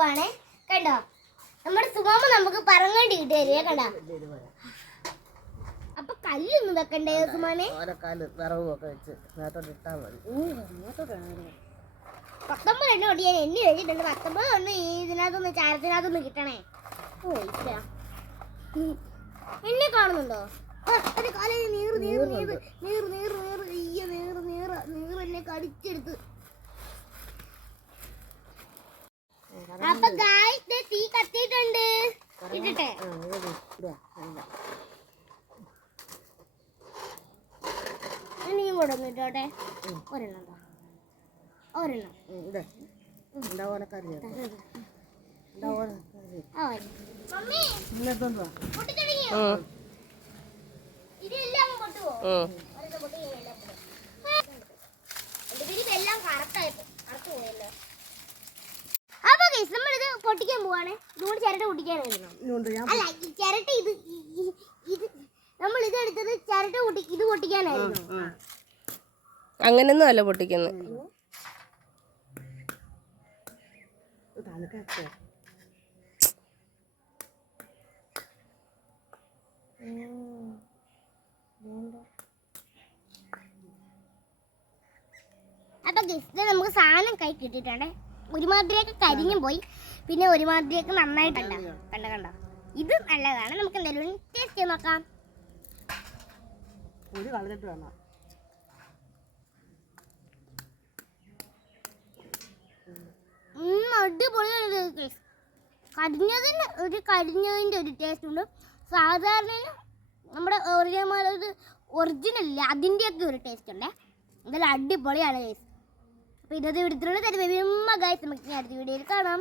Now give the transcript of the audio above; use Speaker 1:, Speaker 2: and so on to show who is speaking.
Speaker 1: പോവാണേ. കണ്ടോ? നമ്മുടെ സുമാമ നമുക്ക് പറങ്ങേണ്ടി കിട്ടി തരിക കണ്ടോ? അപ്പൊ കല്ലൊന്നും വെക്കണ്ടേ സുമാനെ
Speaker 2: ഓരക്കാൽ വിറവും ഒക്കെ വെച്ച് നേരത്തോട്ട് ഇട്ടാൽ മതി.
Speaker 1: പത്തൊമ്പത് എണ്ണം ഒടി ഞാൻ എണ്ണി വെച്ചിട്ടുണ്ട്. പത്തൊമ്പത് എണ്ണം ഈ ഇതിനകത്തൊന്ന് ചാരത്തിനകത്തൊന്ന് കിട്ടണേ. ഓ ഇല്ല. എന്നെ കാണുന്നുണ്ടോ? എന്റെ നീറ് നീറ് നീറ് നീറ് നീറ് അയ്യ നീറ് നീറ് നീറ് എന്നെ കടിച്ചെടുത്ത്. അപ്പൊ ഗായ്സ് തീ കത്തിയിട്ടുണ്ട്.
Speaker 2: ഇടട്ടെ.
Speaker 1: ഇനിയും കൂടെ ഒന്ന് ഇട്ടോട്ടെ. ഒരെണ്ണം. ഒരെണ്ണം. എല്ലാം കറക്റ്റായി കറക്റ്റ് പോയല്ലോ. പൊട്ടിക്കാൻ പോവാണ്. ഇതുകൊണ്ട് ചിരട്ട പൊട്ടിക്കാനായിരുന്നു. അല്ല ഈ ചിരട്ട ഇത് ഇത് നമ്മൾ ഇത് എടുത്തത് ചിരട്ട പൊട്ടി ഇത് പൊട്ടിക്കാനായിരുന്നു.
Speaker 3: അങ്ങനെയൊന്നും അല്ല പൊട്ടിക്കുന്നത്
Speaker 2: തണുക്കൊക്കെ
Speaker 1: അപ്പൊ ഗസ്റ്റ് നമുക്ക് സാധനം കൈ കിട്ടിയിട്ടുണ്ട്. ഒരുമാതിരിയൊക്കെ കരിഞ്ഞു പോയി. പിന്നെ ഒരുമാതിരിയൊക്കെ നന്നായിട്ടുണ്ട്. കണ്ട കണ്ട? ഇത് നല്ലതാണ്. നമുക്ക് എന്തായാലും ടേസ്റ്റ് ചെയ്ത് നോക്കാം.
Speaker 2: ഒരു കളഞ്ഞിട്ട് വേണം
Speaker 1: അടിപൊളിയാണ് കരിഞ്ഞതിന് ഒരു കരിഞ്ഞതിന്റെ ഒരു ടേസ്റ്റ് ഉണ്ട്. സാധാരണ നമ്മുടെ ഒറിജിനൽ ഒറിജിനൽ ഇല്ല. അതിന്റെയൊക്കെ ഒരു ടേസ്റ്റ് ഉണ്ട്. എന്തായാലും അടിപൊളിയാണ് ഗൈസ് അപ്പോൾ ഇതൊരു ഇവിടുത്തെ തന്നെ ഗൈസ് നമുക്ക് അടുത്ത വീഡിയോയിൽ കാണാം.